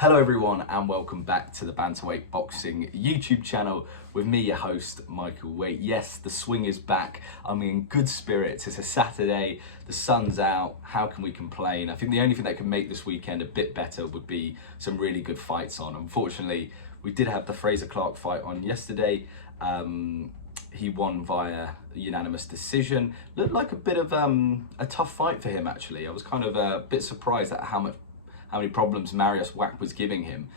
Hello everyone and welcome back to the Bantamweight Boxing YouTube channel with me, your host, Michael Waite. Yes, the swing is back. I'm in good spirits. It's a Saturday, the sun's out. How can we complain? I think the only thing that could make this weekend a bit better would be some really good fights on. Unfortunately, we did have the Fraser Clarke fight on yesterday. He won via unanimous decision. Looked like a bit of a tough fight for him actually. I was kind of a bit surprised at how many problems Marius Wack was giving him.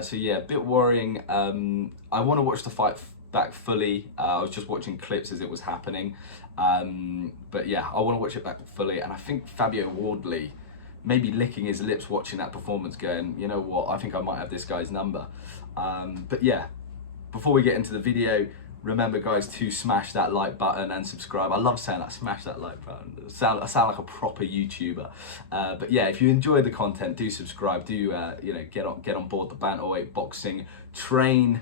So yeah, a bit worrying. I want to watch the fight back fully. I was just watching clips as it was happening. But yeah, I want to watch it back fully. And I think Fabio Wardley maybe licking his lips watching that performance going, you know what, I think I might have this guy's number. But yeah, before we get into the video, remember guys to smash that like button and subscribe. I love saying that, smash that like button. I sound like a proper YouTuber. But yeah, if you enjoy the content, do subscribe, do get on board the Bantamweight Boxing train.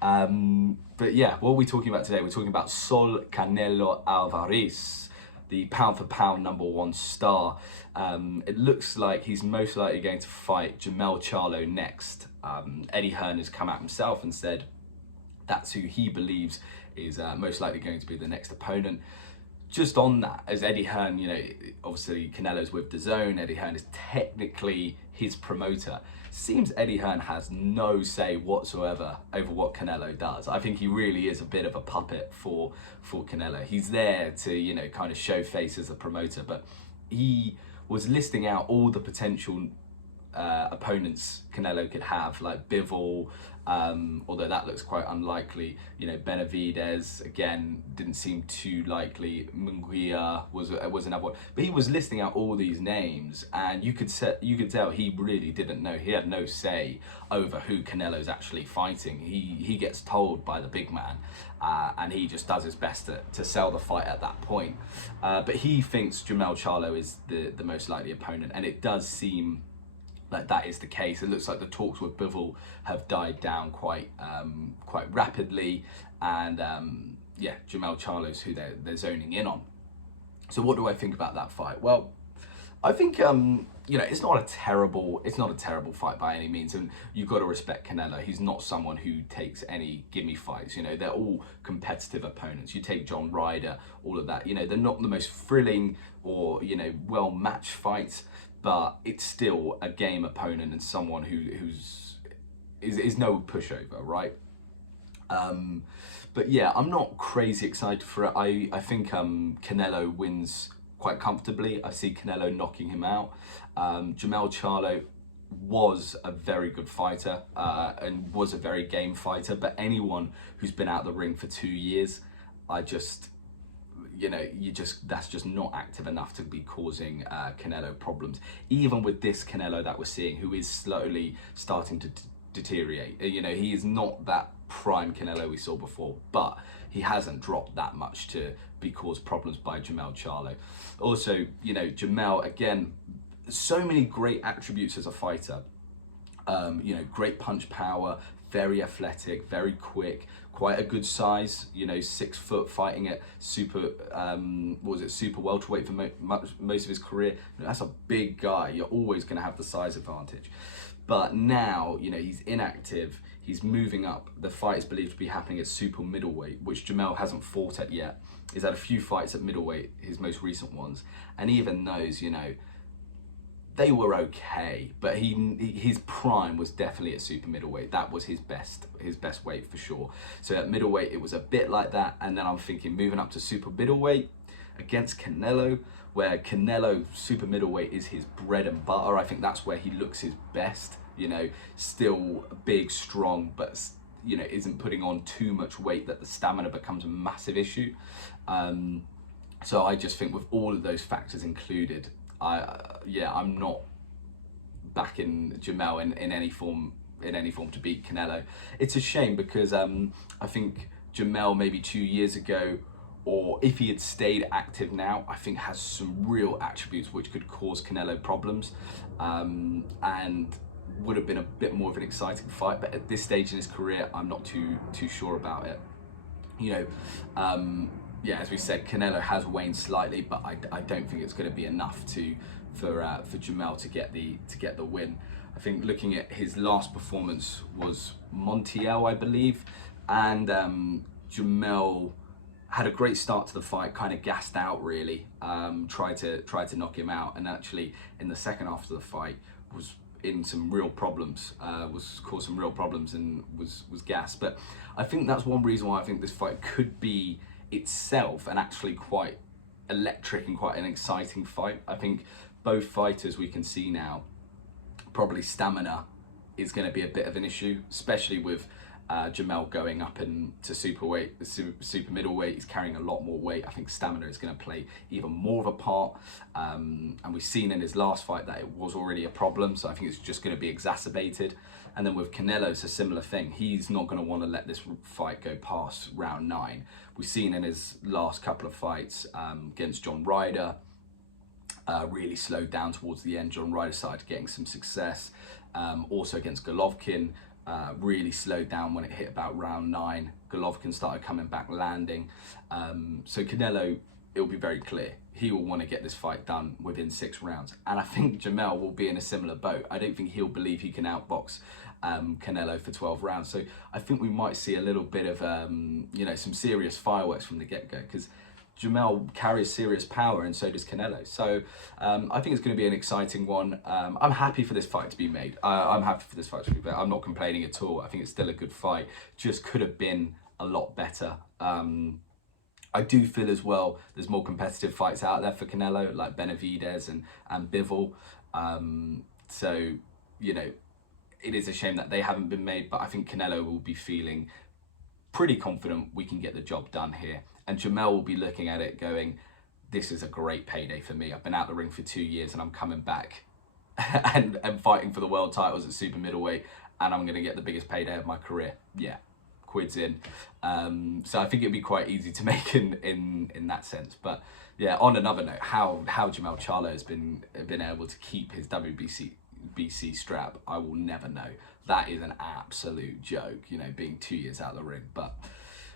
But yeah, what are we talking about today? We're talking about Saul Canelo Alvarez, the pound for pound #1 star. It looks like he's most likely going to fight Jermell Charlo next. Eddie Hearn has come out himself and said that's who he believes is most likely going to be the next opponent. Just on that, as Eddie Hearn, obviously Canelo's with DAZN, Eddie Hearn is technically his promoter. Seems Eddie Hearn has no say whatsoever over what Canelo does. I think he really is a bit of a puppet for Canelo. He's there to, kind of show face as a promoter, but he was listing out all the potential opponents Canelo could have, like Bivol, although that looks quite unlikely. Benavidez again didn't seem too likely. Munguia was another one, but he was listing out all these names, and you could tell he really didn't know. He had no say over who Canelo's actually fighting. He gets told by the big man, and he just does his best to sell the fight at that point. But he thinks Jermell Charlo is the most likely opponent, and it does seem like that is the case. It looks like the talks with Bivol have died down quite rapidly, and yeah, Jermell Charlo's who they're zoning in on. So what do I think about that fight? Well, I think it's not a terrible fight by any means, and you've got to respect Canelo. He's not someone who takes any gimme fights. They're all competitive opponents. You take John Ryder, all of that. They're not the most thrilling or well matched fights, but it's still a game opponent and someone who is no pushover, right? But yeah, I'm not crazy excited for it. I think Canelo wins quite comfortably. I see Canelo knocking him out. Jermell Charlo was a very good fighter and was a very game fighter, but anyone who's been out of the ring for 2 years, that's just not active enough to be causing Canelo problems. Even with this Canelo that we're seeing, who is slowly starting to deteriorate. He is not that prime Canelo we saw before, but he hasn't dropped that much to be caused problems by Jermell Charlo. Also, Jermell, again, so many great attributes as a fighter. Great punch power, very athletic, very quick, quite a good size, 6 foot, fighting at super welterweight for most of his career. That's a big guy. You're always going to have the size advantage. But now, he's inactive. He's moving up. The fight is believed to be happening at super middleweight, which Jermell hasn't fought at yet. He's had a few fights at middleweight, his most recent ones, and even those, they were okay, but his prime was definitely at super middleweight. That was his best weight for sure. So at middleweight, it was a bit like that, and then I'm thinking moving up to super middleweight against Canelo, where Canelo super middleweight is his bread and butter. I think that's where he looks his best. Still big, strong, but isn't putting on too much weight that the stamina becomes a massive issue. So I just think with all of those factors included, I'm not backing Jermell in any form to beat Canelo. It's a shame because I think Jermell maybe 2 years ago, or if he had stayed active now, I think has some real attributes which could cause Canelo problems, and would have been a bit more of an exciting fight. But at this stage in his career, I'm not too sure about it. Yeah, as we said, Canelo has waned slightly, but I don't think it's going to be enough for Jermell to get the win. I think looking at his last performance was Montiel, I believe, and Jermell had a great start to the fight, kind of gassed out really, tried to knock him out, and actually in the second half of the fight was in some real problems, caused some real problems and was gassed. But I think that's one reason why I think this fight could be itself and actually quite electric and quite an exciting fight. I think both fighters, we can see now, probably stamina is going to be a bit of an issue, especially with Jermell going up into super middleweight. He's carrying a lot more weight. I think stamina is going to play even more of a part, and we've seen in his last fight that it was already a problem, so I think it's just going to be exacerbated. And then with Canelo, it's a similar thing. He's not going to want to let this fight go past round 9. We've seen in his last couple of fights against John Ryder, really slowed down towards the end. John Ryder started getting some success. Also against Golovkin, really slowed down when it hit about round 9. Golovkin started coming back, landing. So Canelo, it'll be very clear. He will want to get this fight done within 6 rounds. And I think Jermell will be in a similar boat. I don't think he'll believe he can outbox Canelo for 12 rounds. So I think we might see a little bit of, some serious fireworks from the get-go, because Jermell carries serious power and so does Canelo. So I think it's going to be an exciting one. I'm happy for this fight to be made. I'm happy for this fight to be made. I'm not complaining at all. I think it's still a good fight. Just could have been a lot better. I do feel as well there's more competitive fights out there for Canelo, like Benavidez and Bivol. So, it is a shame that they haven't been made, but I think Canelo will be feeling pretty confident we can get the job done here. And Jermell will be looking at it going, this is a great payday for me. I've been out the ring for 2 years and I'm coming back and fighting for the world titles at super middleweight, and I'm going to get the biggest payday of my career. Yeah, quid's in. So I think it'd be quite easy to make in that sense. But yeah, on another note, how Jermell Charlo has been able to keep his WBC strap, I will never know. That is an absolute joke, being 2 years out of the ring. But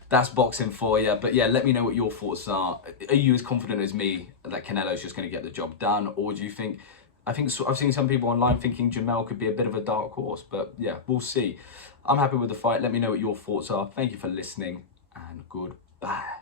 that's boxing for you. But yeah, let me know what your thoughts are. Are you as confident as me that Canelo's just going to get the job done? Or do you think, I've seen some people online thinking Jermell could be a bit of a dark horse. But yeah, we'll see. I'm happy with the fight. Let me know what your thoughts are. Thank you for listening, and goodbye.